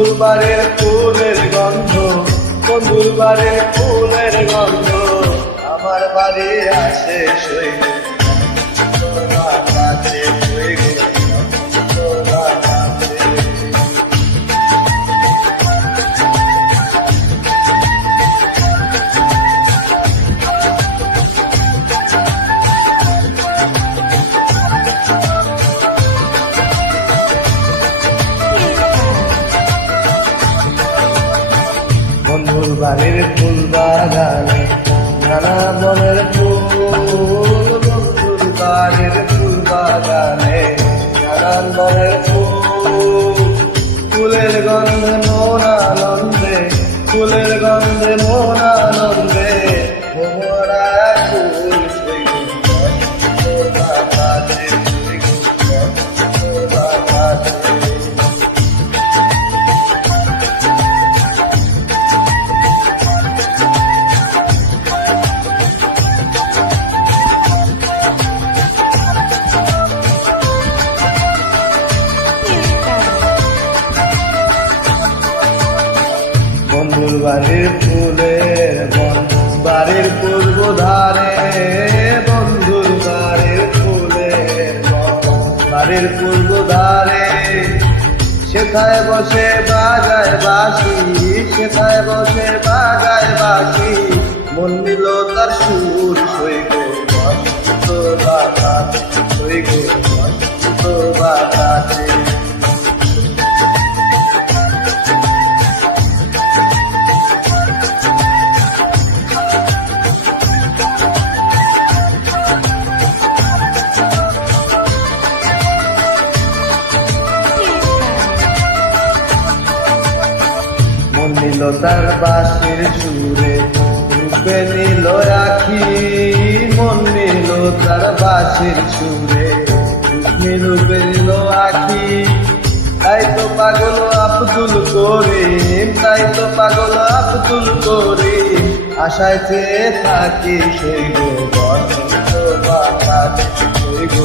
বন্ধুর ফুলের গন্ধ বন্ধুর ফুলের গন্ধ। আমার বাড়ি আসে শৈল বাতাসে বন্ধুর বাড়ির ফুল বাগানে নানা বনের ফুল বন্ধুর বাড়ির ফুল বাগানে নানান বনের ফুল। ফুলের গন্ধে মোরা নন্দে, ফুলের গন্ধে মন বাড়ির ফুলের বন, বাড়ির পূর্ব ধারে বন্ধুর বাড়ির ফুলের বন, বাড়ির পূর্ব ধারে সেথায় বসে বাজায় বাসি সেথায় বসে বাজায় বাসি মন নিল তার সুর সইগ নিল তার বাসির সুরে, রূপে নিল আখি মন নিল তার বাসির সুরে। রূপে নিল আখি, তাই তো পাগল আব্দুল করিম, তাই তো পাগল আব্দুল করিম। আশায় চেয়ে থাকি সেই গো বসন্ত বাতাস সেই গো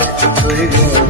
最苦